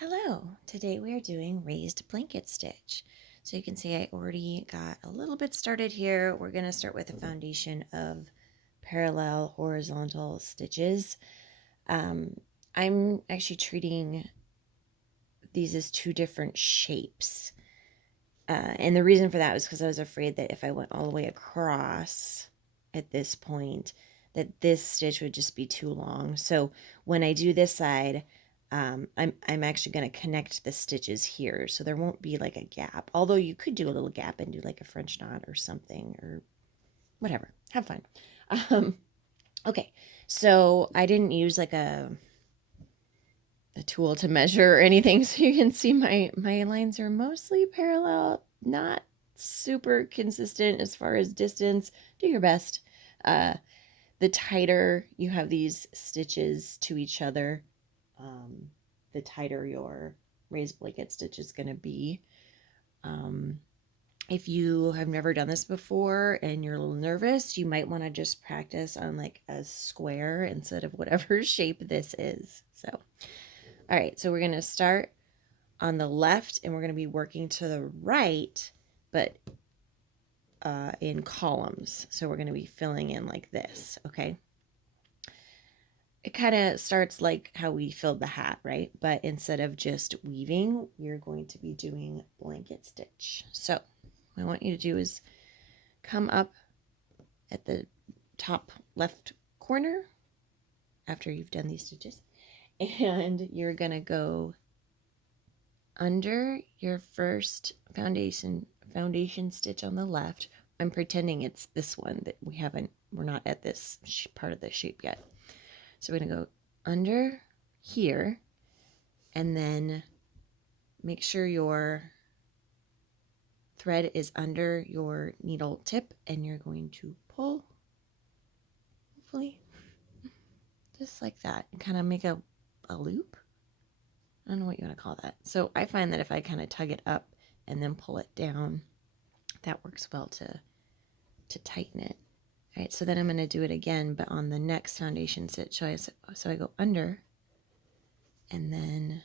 Hello, today we are doing raised blanket stitch. So you can see I already got a little bit started here. We're going to start with a foundation of parallel horizontal stitches. I'm actually treating these as two different shapes. And the reason for that was because I was afraid that if I went all the way across at this point, that this stitch would just be too long. So when I do this side, I'm actually going to connect the stitches here, so there won't be like a gap. Although you could do a little gap and do like a French knot or something, or whatever. Have fun. Um, okay, so I didn't use like a tool to measure or anything, so you can see my lines are mostly parallel, not super consistent as far as distance. Do your best. Uh, the tighter you have these stitches to each other, the tighter your raised blanket stitch is going to be. Um, if you have never done this before and you're a little nervous, you might want to just practice on like a square instead of whatever shape this is. So, all right, so we're going to start on the left and we're going to be working to the right, but in columns. So we're going to be filling in like this, okay? It kind of starts like how we filled the hat, right? But instead of just weaving, we're going to be doing blanket stitch. So what I want you to do is come up at the top left corner after you've done these stitches, and you're going to go under your first foundation stitch on the left. I'm pretending it's this one that we're not at this part of the shape yet. So we're going to go under here and then make sure your thread is under your needle tip and you're going to pull, hopefully, just like that, and kind of make a loop. I don't know what you want to call that. So I find that if I kind of tug it up and then pull it down, that works well to tighten it. All right, so then I'm going to do it again, but on the next foundation stitch. So I go under, and then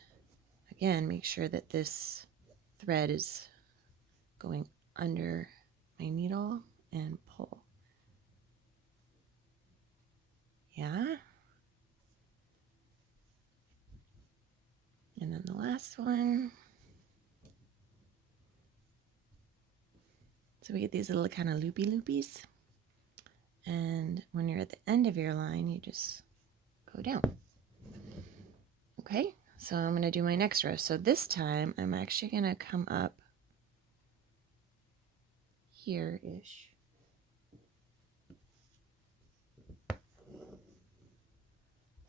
again, make sure that this thread is going under my needle and pull. Yeah. And then the last one. So we get these little kind of loopy loopies. And when you're at the end of your line, you just go down. Okay, so I'm going to do my next row. So this time I'm actually going to come up here-ish.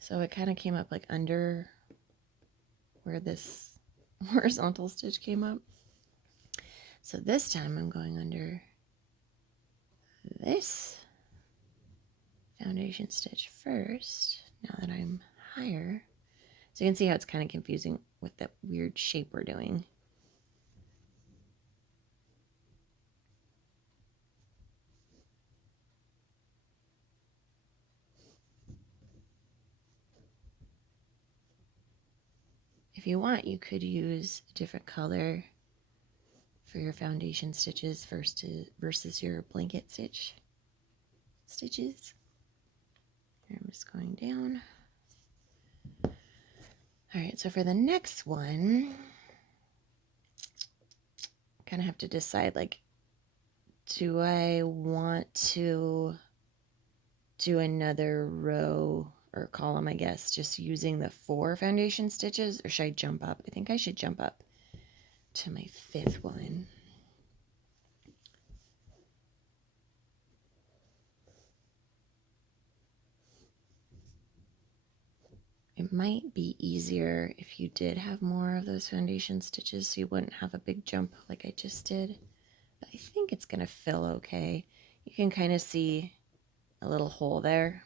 So it kind of came up like under where this horizontal stitch came up. So this time I'm going under this foundation stitch first, now that I'm higher. So you can see how it's kind of confusing with that weird shape we're doing. If you want, you could use a different color for your foundation stitches versus your blanket stitches. Here, I'm just going down. All right, so for the next one, kind of have to decide, like, do I want to do another row or column, I guess, just using the 4 foundation stitches, or should I jump up? I think I should jump up to my 5th one. It might be easier if you did have more of those foundation stitches so you wouldn't have a big jump like I just did. But I think it's going to fill okay. You can kind of see a little hole there.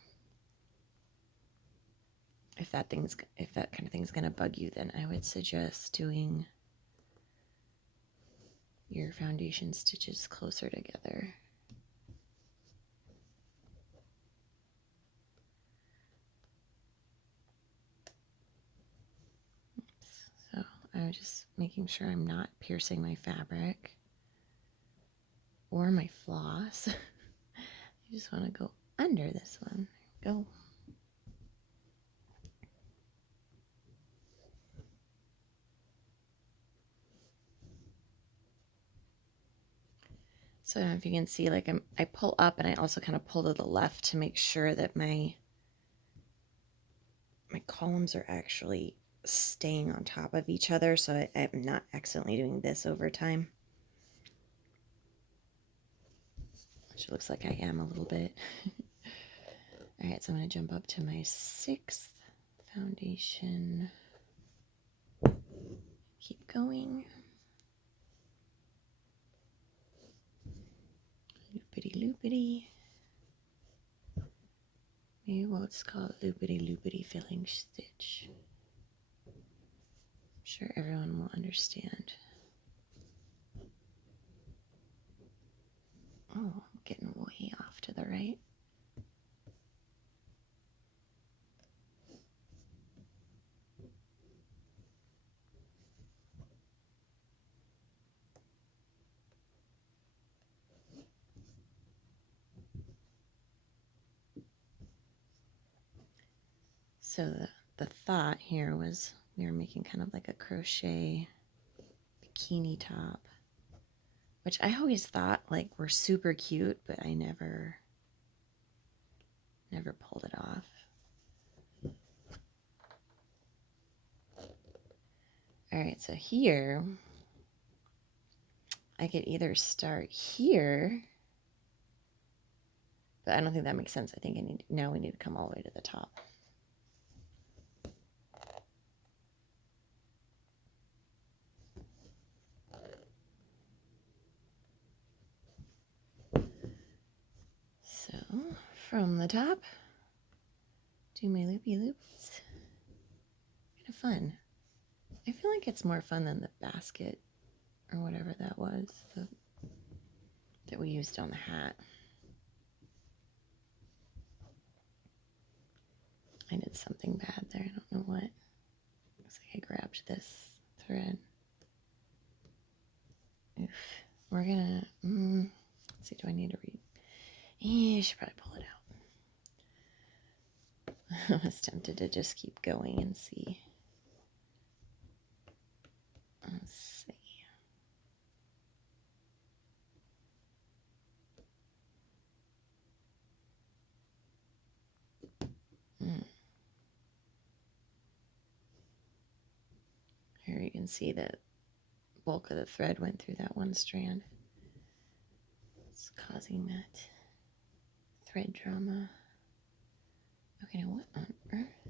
If that kind of thing's going to bug you, then I would suggest doing your foundation stitches closer together. So I'm just making sure I'm not piercing my fabric or my floss. I just want to go under this one. Go. So I don't know if you can see, like I pull up and I also kind of pull to the left to make sure that my columns are actually staying on top of each other, so I'm not accidentally doing this over time. Which it looks like I am a little bit. All right, so I'm going to jump up to my 6th foundation. Keep going. Loopity loopity. Maybe we'll just call it loopity loopity filling stitch. I'm sure everyone will understand. Oh, I'm getting way off to the right. So the thought here was we were making kind of like a crochet bikini top, which I always thought like were super cute, but I never pulled it off. All right, so here I could either start here, but I don't think that makes sense. I think now we need to come all the way to the top. So from the top, do my loopy loops. Kind of fun. I feel like it's more fun than the basket or whatever that was that we used on the hat. I did something bad there. I don't know what. Looks like I grabbed this thread. Oof. We're gonna, let's see, do I need to read? Yeah, I should probably pull it out. I was tempted to just keep going and see. Let's see. Here you can see that bulk of the thread went through that one strand. It's causing that thread drama. Okay, now what on earth?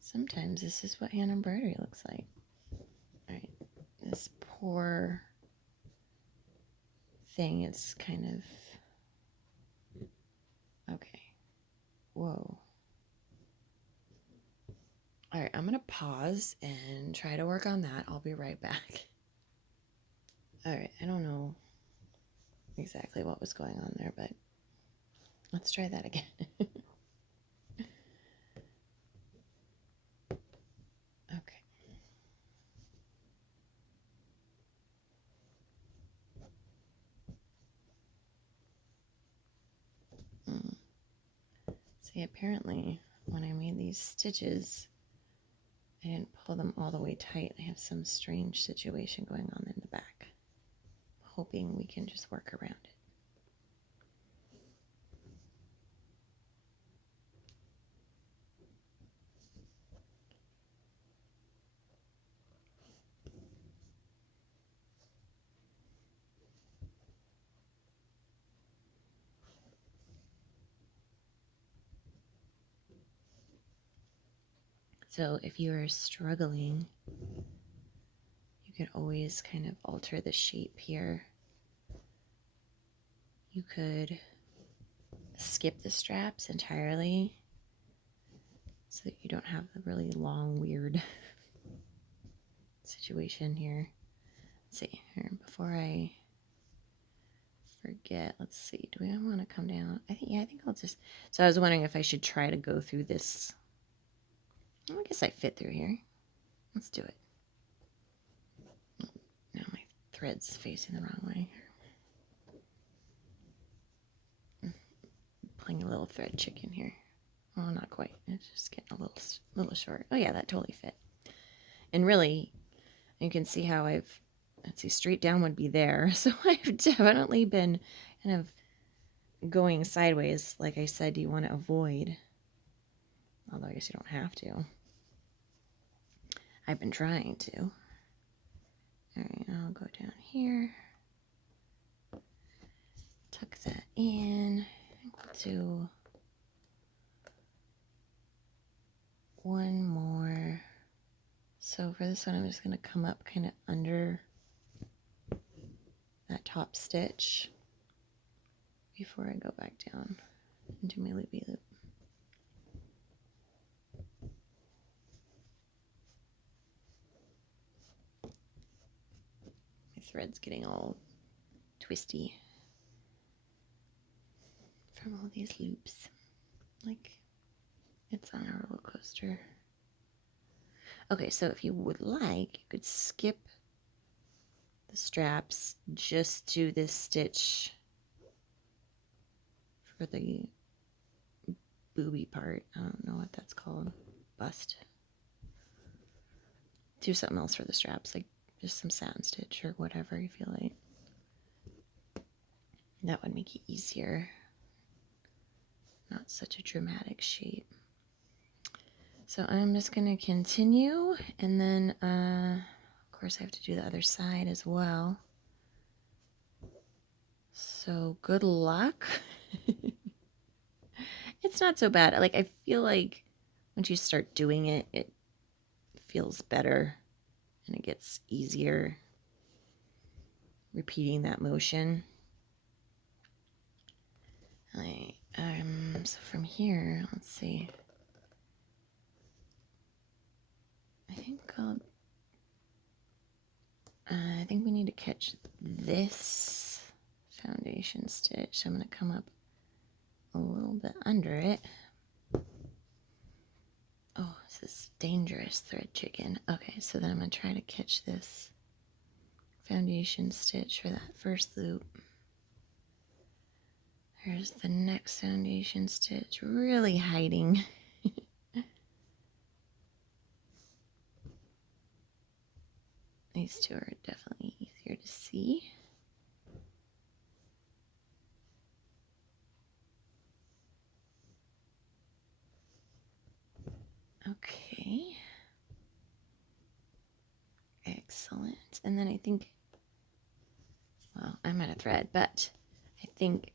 Sometimes this is what hand embroidery looks like. All right, this poor thing is kind of, okay. Whoa. All right, I'm going to pause and try to work on that. I'll be right back. All right, I don't know exactly what was going on there, but let's try that again. Okay. See, apparently when I made these stitches, I didn't pull them all the way tight. I have some strange situation going on in the back. Hoping we can just work around it. So if you are struggling, you could always kind of alter the shape here. You could skip the straps entirely so that you don't have the really long, weird situation here. Let's see here, before I forget. Let's see. Do we want to come down? I think I'll just. So I was wondering if I should try to go through this. I guess I fit through here. Let's do it. Now my thread's facing the wrong way. Playing a little thread chicken here. Oh, not quite. It's just getting a little short. Oh yeah, that totally fit. And really, you can see how let's see, straight down would be there. So I've definitely been kind of going sideways, like I said, you want to avoid. Although I guess you don't have to. I've been trying to. All right, I'll go down here. Tuck that in. We'll do one more. So for this one, I'm just going to come up kind of under that top stitch before I go back down into my loopy loop. My thread's getting all twisty from all these loops, like it's on a roller coaster. Okay, so if you would like, you could skip the straps, just do this stitch for the booby part. I don't know what that's called. Bust. Do something else for the straps, like just some satin stitch or whatever you feel like. That would make it easier. Not such a dramatic shape. So I'm just going to continue, and then of course I have to do the other side as well. So good luck. It's not so bad. Like, I feel like once you start doing it, it feels better and it gets easier repeating that motion. So from here, let's see. I think we need to catch this foundation stitch. So I'm going to come up a little bit under it. Oh, this is dangerous, thread chicken. Okay, so then I'm going to try to catch this foundation stitch for that first loop. There's the next foundation stitch, really hiding. These two are definitely easier to see. Okay. Excellent. And then I think, well, I'm out of thread, but I think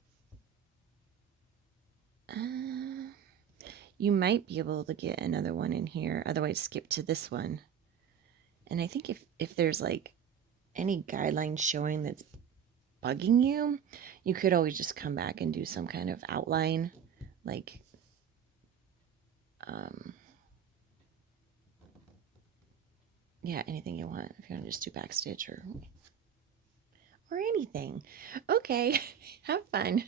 you might be able to get another one in here. Otherwise, skip to this one. And I think if there's like any guidelines showing that's bugging you, you could always just come back and do some kind of outline, like yeah, anything you want. If you want to just do backstitch or anything. Okay, have fun.